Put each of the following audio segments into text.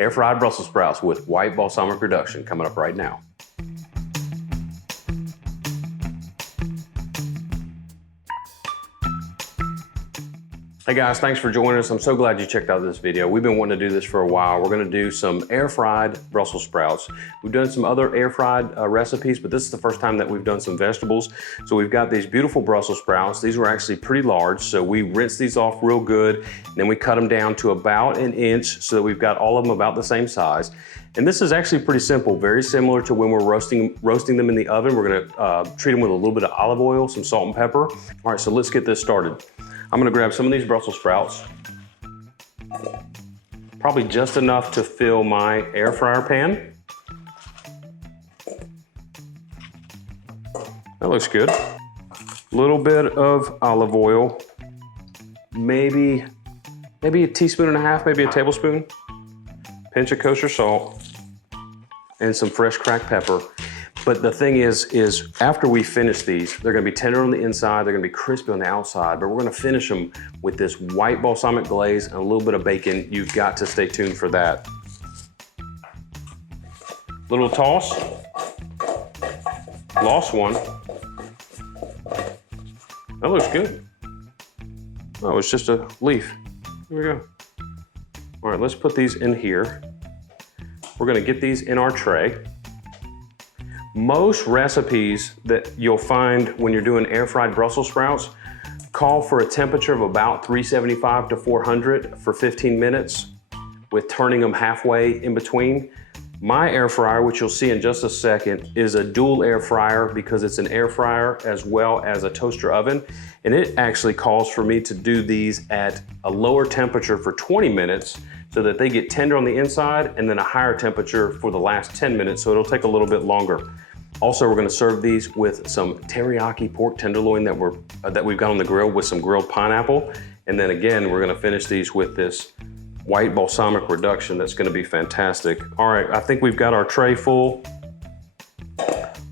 Air fried Brussels sprouts with white balsamic reduction coming up right now. Hey guys, thanks for joining us. I'm so glad you checked out this video. We've been wanting to do this for a while. We're gonna do some air fried Brussels sprouts. We've done some other air fried recipes, but this is the first time that we've done some vegetables. So we've got these beautiful Brussels sprouts. These were actually pretty large. So we rinsed these off real good. And then we cut them down to about an inch so that we've got all of them about the same size. And this is actually pretty simple, very similar to when we're roasting them in the oven. We're gonna treat them with a little bit of olive oil, some salt and pepper. All right, so let's get this started. I'm gonna grab some of these Brussels sprouts, probably just enough to fill my air fryer pan. That looks good. A little bit of olive oil, maybe a teaspoon and a half, maybe a tablespoon. Pinch of kosher salt, and some fresh cracked pepper. But the thing is after we finish these, they're gonna be tender on the inside, they're gonna be crispy on the outside, but we're gonna finish them with this white balsamic glaze and a little bit of bacon. You've got to stay tuned for that. Little toss. Lost one. That looks good. Oh, it's just a leaf. Here we go. All right, let's put these in here. We're gonna get these in our tray. Most recipes that you'll find when you're doing air fried Brussels sprouts call for a temperature of about 375 to 400 for 15 minutes with turning them halfway in between. My air fryer, which you'll see in just a second, is a dual air fryer because it's an air fryer as well as a toaster oven. And it actually calls for me to do these at a lower temperature for 20 minutes so that they get tender on the inside and then a higher temperature for the last 10 minutes, so it'll take a little bit longer. Also, we're gonna serve these with some teriyaki pork tenderloin that we've got on the grill with some grilled pineapple. And then again, we're gonna finish these with this white balsamic reduction that's gonna be fantastic. All right, I think we've got our tray full.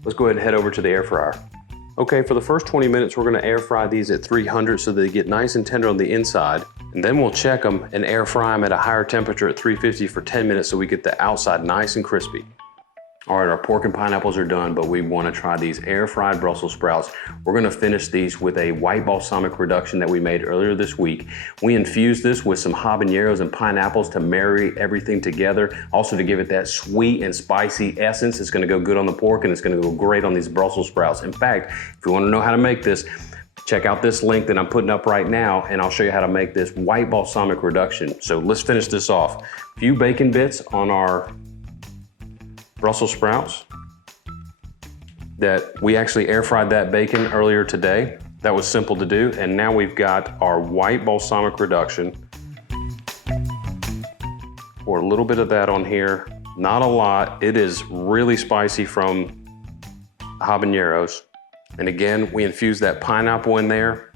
Let's go ahead and head over to the air fryer. Okay, for the first 20 minutes, we're gonna air fry these at 300 so they get nice and tender on the inside. And then we'll check them and air fry them at a higher temperature at 350 for 10 minutes so we get the outside nice and crispy. All right, our pork and pineapples are done, but we wanna try these air fried Brussels sprouts. We're gonna finish these with a white balsamic reduction that we made earlier this week. We infused this with some habaneros and pineapples to marry everything together, also to give it that sweet and spicy essence. It's gonna go good on the pork and it's gonna go great on these Brussels sprouts. In fact, if you wanna know how to make this, check out this link that I'm putting up right now and I'll show you how to make this white balsamic reduction. So let's finish this off. A few bacon bits on our Brussels sprouts that we actually air fried that bacon earlier today. That was simple to do. And now we've got our white balsamic reduction. Pour a little bit of that on here, not a lot. It is really spicy from habaneros. And again, we infuse that pineapple in there.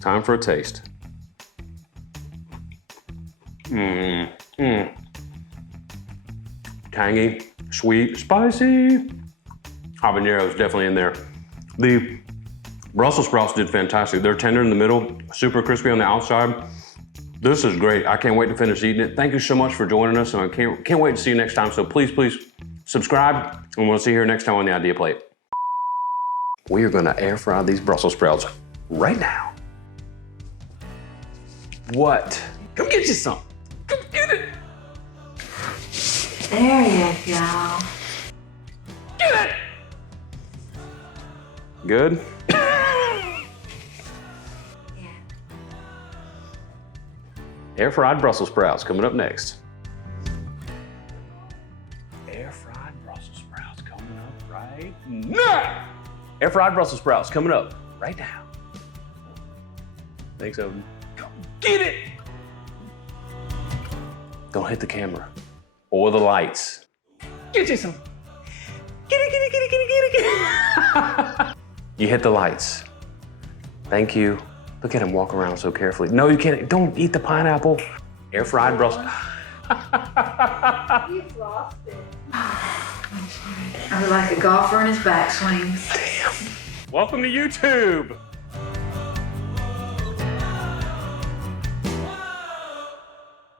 Time for a taste. Tangy, sweet, spicy. Habanero is definitely in there. The Brussels sprouts did fantastic. They're tender in the middle, super crispy on the outside. This is great. I can't wait to finish eating it. Thank you so much for joining us, and I can't wait to see you next time. So please subscribe, and we'll see you here next time on the Idea Plate. We are gonna air fry these Brussels sprouts right now. What? Come get you some. Come get it. There you go. Get it! Good? Yeah. Air fried Brussels sprouts coming up next. Air fried Brussels sprouts coming up right now. Air fried Brussels sprouts coming up right now. Thanks, Odin. Go get it! Don't hit the camera or the lights. Get you some. Get it. You hit the lights. Thank you. Look at him walk around so carefully. No, you can't. Don't eat the pineapple. Air fried Brussels. You've lost it. I was like a golfer in his backswings. Damn. Welcome to YouTube.